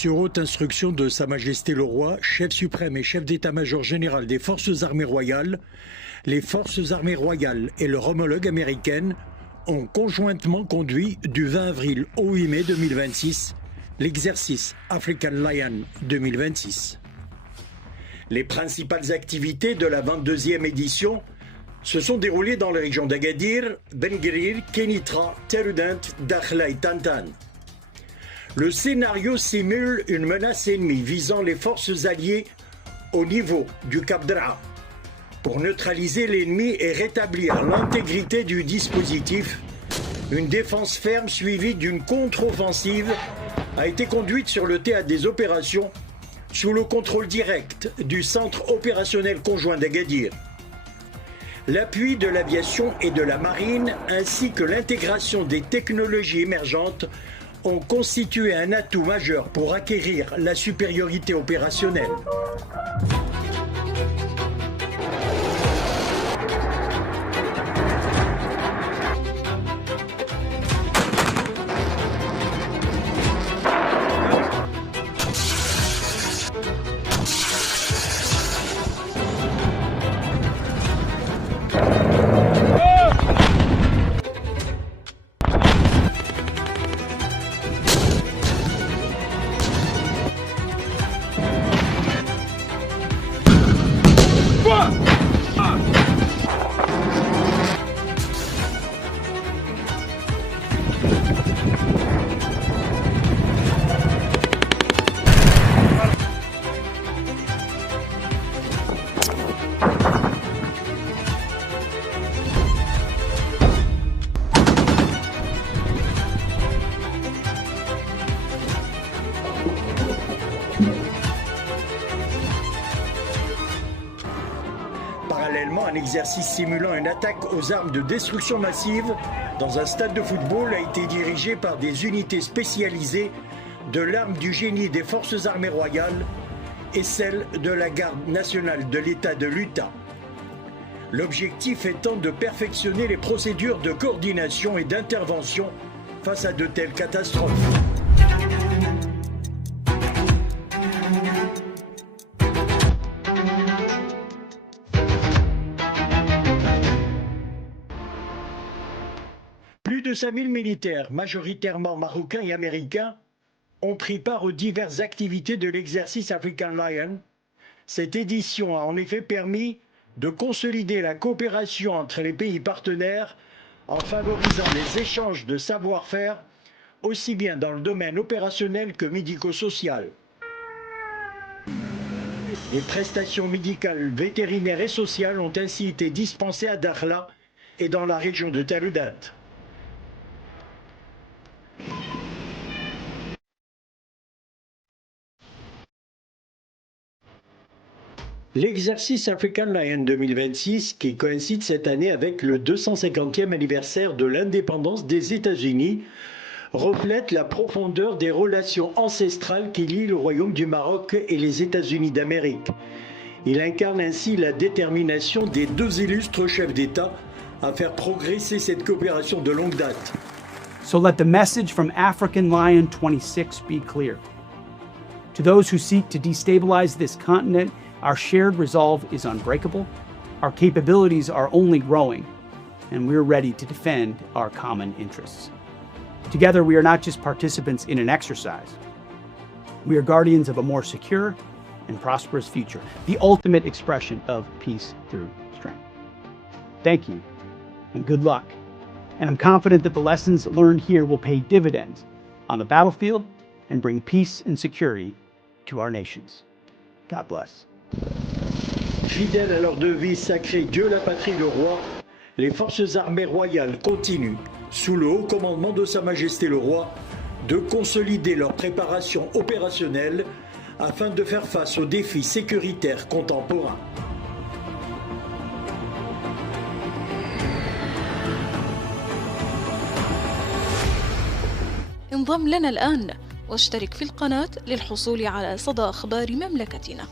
Sur haute instruction de Sa Majesté le Roi, chef suprême et chef d'état-major général des Forces armées royales, les Forces armées royales et leur homologue américaine ont conjointement conduit du 20 avril au 8 mai 2026 l'exercice African Lion 2026. Les principales activités de la 22e édition se sont déroulées dans les régions d'Agadir, Ben Guerir, Kénitra, Terudent, Dakhla et Tantan. Le scénario simule une menace ennemie visant les forces alliées au niveau du Cap Draa pour neutraliser l'ennemi et rétablir l'intégrité du dispositif. Une défense ferme suivie d'une contre-offensive a été conduite sur le théâtre des opérations sous le contrôle direct du Centre opérationnel conjoint d'Agadir. L'appui de l'aviation et de la marine ainsi que l'intégration des technologies émergentes ont constitué un atout majeur pour acquérir la supériorité opérationnelle. Parallèlement, un exercice simulant une attaque aux armes de destruction massive dans un stade de football a été dirigé par des unités spécialisées de l'arme du génie des Forces armées royales et celle de la Garde nationale de l'État de l'Utah. L'objectif étant de perfectionner les procédures de coordination et d'intervention face à de telles catastrophes. Plus de 5000 militaires, majoritairement marocains et américains, ont pris part aux diverses activités de l'exercice African Lion. Cette édition a en effet permis de consolider la coopération entre les pays partenaires en favorisant les échanges de savoir-faire aussi bien dans le domaine opérationnel que médico-social. Les prestations médicales, vétérinaires et sociales ont ainsi été dispensées à Dakhla et dans la région de Taloudat. L'exercice African Lion 2026, qui coïncide cette année avec le 250e anniversaire de l'indépendance des États-Unis, reflète la profondeur des relations ancestrales qui lient le Royaume du Maroc et les États-Unis d'Amérique. Il incarne ainsi la détermination des deux illustres chefs d'État à faire progresser cette coopération de longue date. So let the message from African Lion 26 be clear. To those who seek to destabilize this continent, our shared resolve is unbreakable, our capabilities are only growing, and we're ready to defend our common interests. Together, we are not just participants in an exercise. We are guardians of a more secure and prosperous future, the ultimate expression of peace through strength. Thank you, and good luck. And I'm confident that the lessons learned here will pay dividends on the battlefield and bring peace and security to our nations. God bless. Fidèles à leur devise sacrée Dieu, la patrie, le roi, les forces armées royales continuent, sous le haut commandement de Sa Majesté le Roi, de consolider leur préparation opérationnelle afin de faire face aux défis sécuritaires contemporains. انضم لنا الآن واشترك في القناة للحصول على صدى أخبار مملكتنا.